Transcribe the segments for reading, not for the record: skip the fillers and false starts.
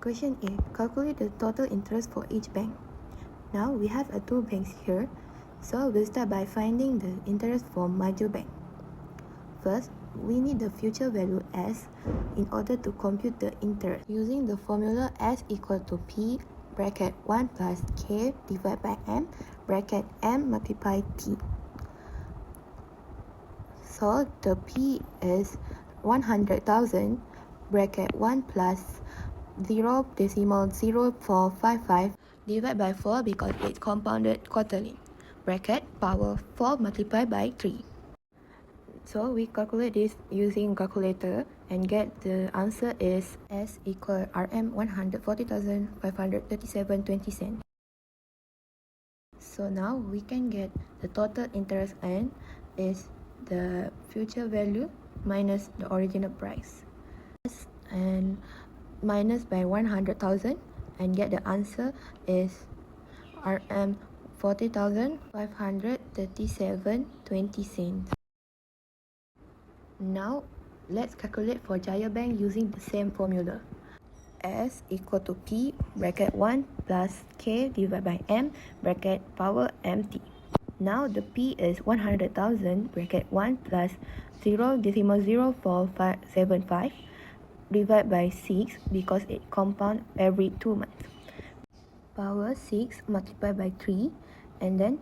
Question A. Calculate the total interest for each bank. Now we have two banks here, so we'll start by finding the interest for Maju Bank. First, we need the future value S in order to compute the interest using the formula S equal to P bracket 1 plus K divided by M bracket M multiply T. So the P is 100,000 bracket 1 plus 0.0455 divided by 4 because it's compounded quarterly, bracket power 4 multiplied by 3. So we calculate this using calculator and get the answer is S equal RM 140,537.20 cents. So now we can get the total interest earned is the future value minus the original price and minus by 100,000 and get the answer is RM 40,537.20 cents. Now let's calculate for Jaya Bank using the same formula. S equal to P bracket 1 plus K divided by M bracket power MT. Now the P is 100,000 bracket 1 plus 0.0475 divided by 6 because it compound every 2 months. Power 6 multiplied by 3, and then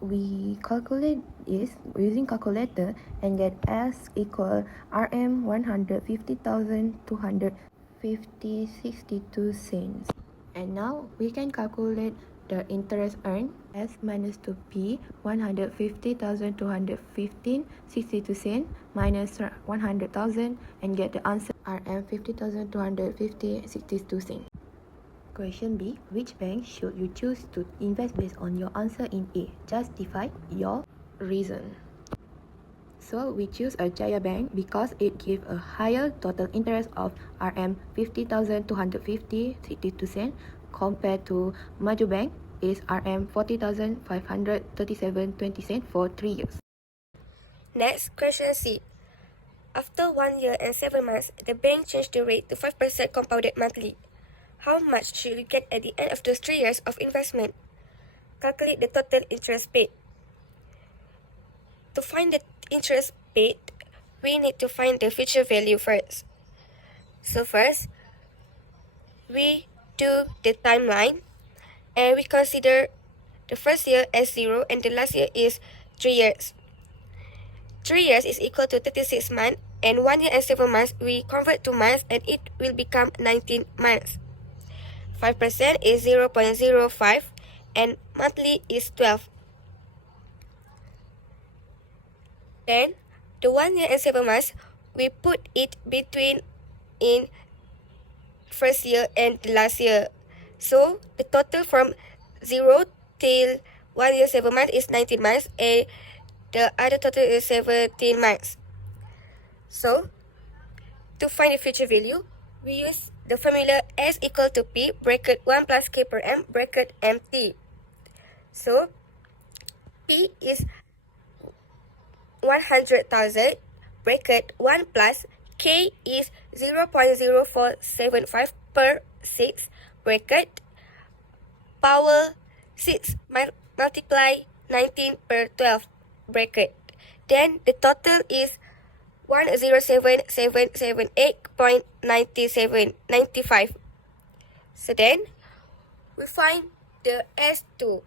we calculate this using calculator and get S equal RM 150,250.62 cents. And now we can calculate the interest earned S minus 2P 150,215.62 cents minus 100,000 and get the answer RM 50,250.62 cents. Question B. Which bank should you choose to invest based on your answer in A? Justify your reason. So we choose a Jaya Bank because it gives a higher total interest of RM 50,250.62 cents compared to Maju Bank is RM 40,537.20 cents for 3 years. Next, question C. After 1 year and 7 months, the bank changed the rate to 5% compounded monthly. How much should you get at the end of those 3 years of investment? Calculate the total interest paid. To find the interest paid, we need to find the future value first. So first, we do the timeline and we consider the first year as 0 and the last year is 3 years. 3 years is equal to 36 months, and 1 year and 7 months we convert to months and it will become 19 months. 5% is 0.05 and monthly is 12. Then the 1 year and 7 months we put it between in first year and the last year. So the total from 0 till 1 year 7 months is 19 months and the other total is 17 months. So to find the future value, we use the formula S equal to P bracket 1 plus K per M bracket MT. So P is 100,000 bracket 1 plus K is 0.0475 per 6 bracket power 6 multiply 19 per 12 bracket. Then the total is 107,778.95. So then we find the S2.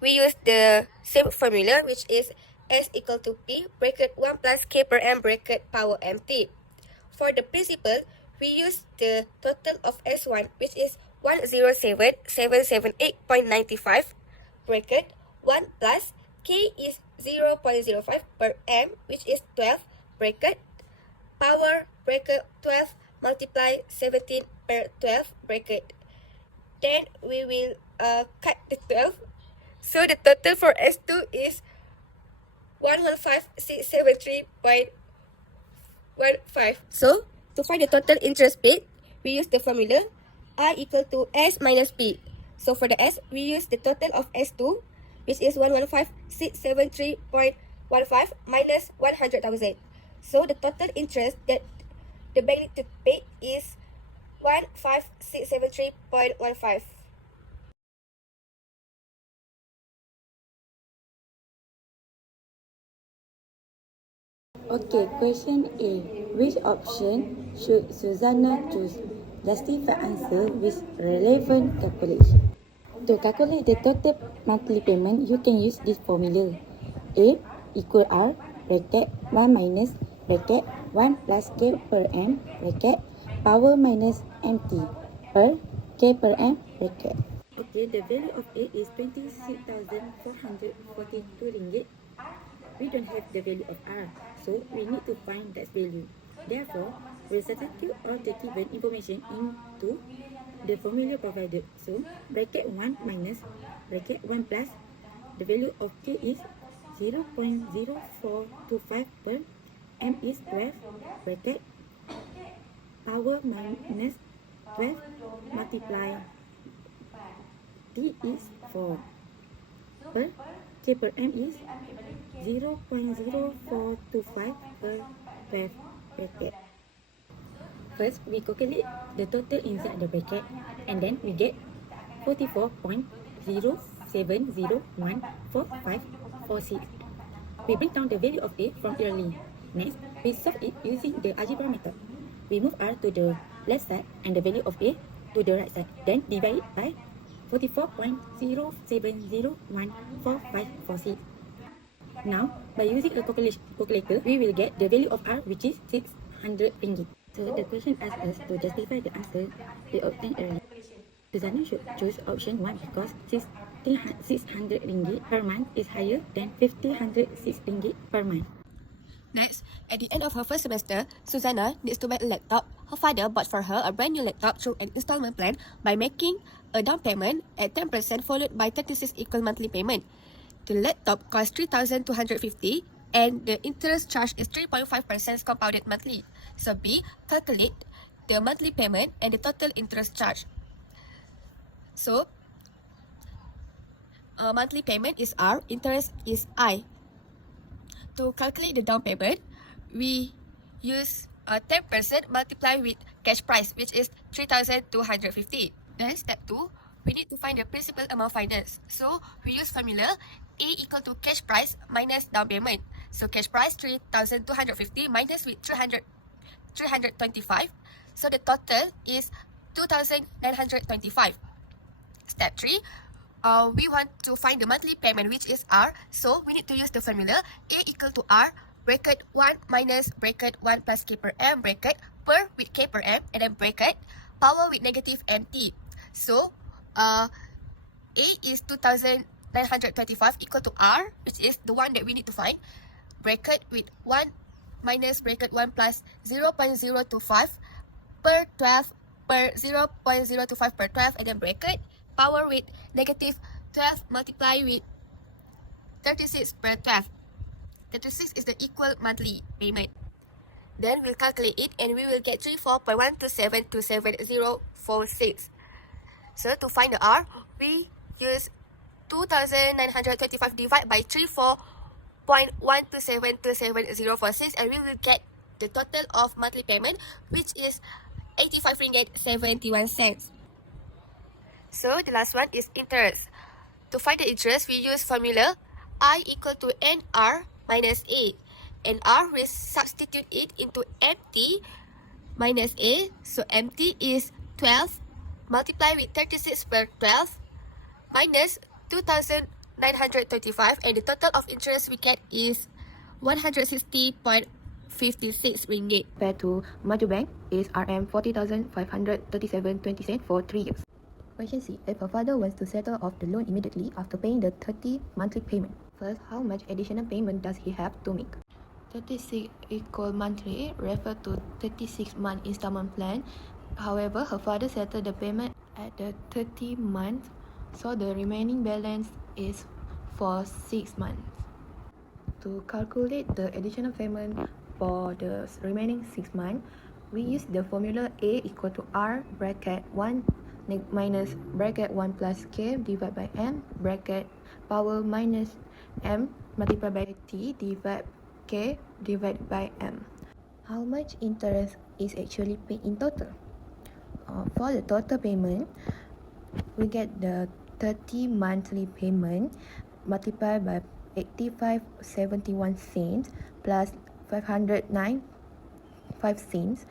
We use the same formula, which is S equal to P bracket 1 plus K per M bracket power MT. For the principal, we use the total of S1, which is 107,778.95 bracket 1 plus K is 0.05 per M, which is 12 bracket power bracket 12 multiply 17 per 12 bracket. Then we will cut the 12. So the total for S2 is 115,673.15. So to find the total interest paid, we use the formula I equal to S minus P. So for the S, we use the total of S2, which is 115,673.15 minus 100,000. So the total interest that the bank need to pay is 15673.15. Okay, question A. Which option should Susanna choose? Justify answer with relevant calculation. To calculate the total monthly payment, you can use this formula. A equal R bracket 1 minus bracket 1 plus K per M bracket power minus MT per K per M bracket. Okay, the value of A is 26,442 ringgit. We don't have the value of R, so we need to find that value. Therefore, we'll substitute all the given information into the formula provided. So, bracket 1 minus bracket 1 plus, the value of K is 0.0425 per M is 12, bracket power minus 12 multiply T is 4 per K per M is 0.0425 per 12 bracket. First, we calculate the total inside the bracket and then we get 44.07014546. We bring down the value of A from early. Next, we solve it using the algebra method. We move R to the left side and the value of A to the right side. Then divide it by 44.07014546. Now, by using a calculator, we will get the value of R, which is 600 ringgit. So the question asks us to justify the answer we obtained earlier. Susanna should choose option 1 because 600 ringgit per month is higher than 1,506 ringgit per month. Next, at the end of her first semester, Susanna needs to buy a laptop. Her father bought for her a brand new laptop through an installment plan by making a down payment at 10% followed by 36 equal monthly payment. The laptop costs 3,250 and the interest charge is 3.5% compounded monthly. So B, calculate the monthly payment and the total interest charge. So, monthly payment is R, interest is I. To calculate the down payment, we use 10% multiplied with cash price, which is 3,250. Then step 2, we need to find the principal amount financed. So we use formula A equal to cash price minus down payment. So cash price 3,250 minus with 325. So the total is 2,925. Step 3, we want to find the monthly payment, which is R. So we need to use the formula A equal to R bracket 1 minus bracket 1 plus K per M bracket per with K per M and then bracket power with negative MT. So A is 2,925 equal to R, which is the one that we need to find, bracket with 1 minus bracket 1 plus 0.025 per 12 per 0.025 per 12 and then bracket power with negative 12 multiplied with 36 per 12. 36 is the equal monthly payment. Then we'll calculate it and we will get 34.12727.046. So to find the R, we use 2,925 divided by 34.12727.046 and we will get the total of monthly payment, which is 85 ringgit 71 cents. So the last one is interest. To find the interest, we use formula I equal to NR minus A. NR, we substitute it into MT minus A. So MT is 12 multiplied with 36 per 12 minus 2,925 and the total of interest we get is 160.56 ringgit. Compared to Maju Bank is RM 40,537.20 for 3 years. Question C. If a father wants to settle off the loan immediately after paying the 30 monthly payment, first, how much additional payment does he have to make? 36 equal monthly refer to 36-month installment plan. However, her father settled the payment at the 30 months, so the remaining balance is for 6 months. To calculate the additional payment for the remaining 6 months, we use the formula A equal to R bracket 1 minus bracket 1 plus K divided by M bracket power minus M multiplied by T divided K divided by M. How much interest is actually paid in total? For the total payment, we get the 30 monthly payment multiplied by 85.71 cents plus 509.5 cents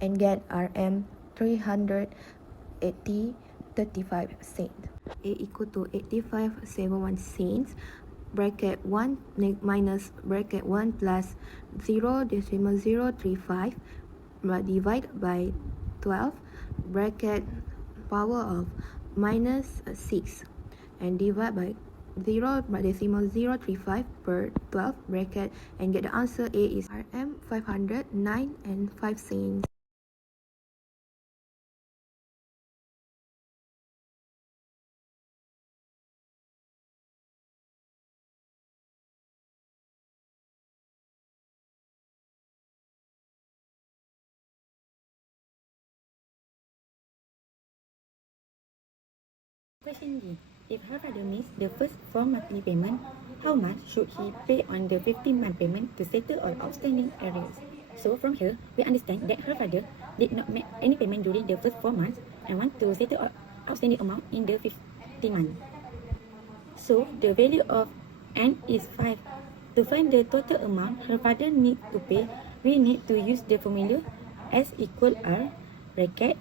and get RM 380.35 cents. A equal to 85.71 cents bracket 1 minus bracket 1 plus 0.035 divided by 12 bracket power of minus 6 and divide by 0.035 per 12 bracket and get the answer A is RM 509.5 cents. Question D. If her father missed the first 4 monthly payment, how much should he pay on the 15th-month payment to settle all outstanding arrears? So from here, we understand that her father did not make any payment during the first 4 months and want to settle all outstanding amount in the 15th month. So the value of N is 5. To find the total amount her father needs to pay, we need to use the formula S equal R bracket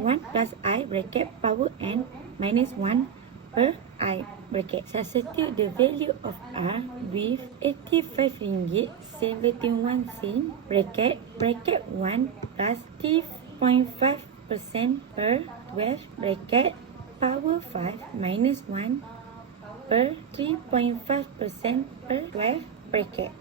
1 plus I bracket power N minus 1 per I bracket. Substitute the value of R with 85 ringgit 71 cent bracket 1 plus 3.5% per 12 bracket power 5 minus 1 per 3.5% per 12 bracket.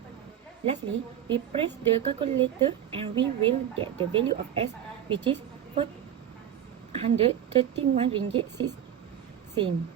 Lastly, we press the calculator and we will get the value of S, which is 431 ringgit 6 cents.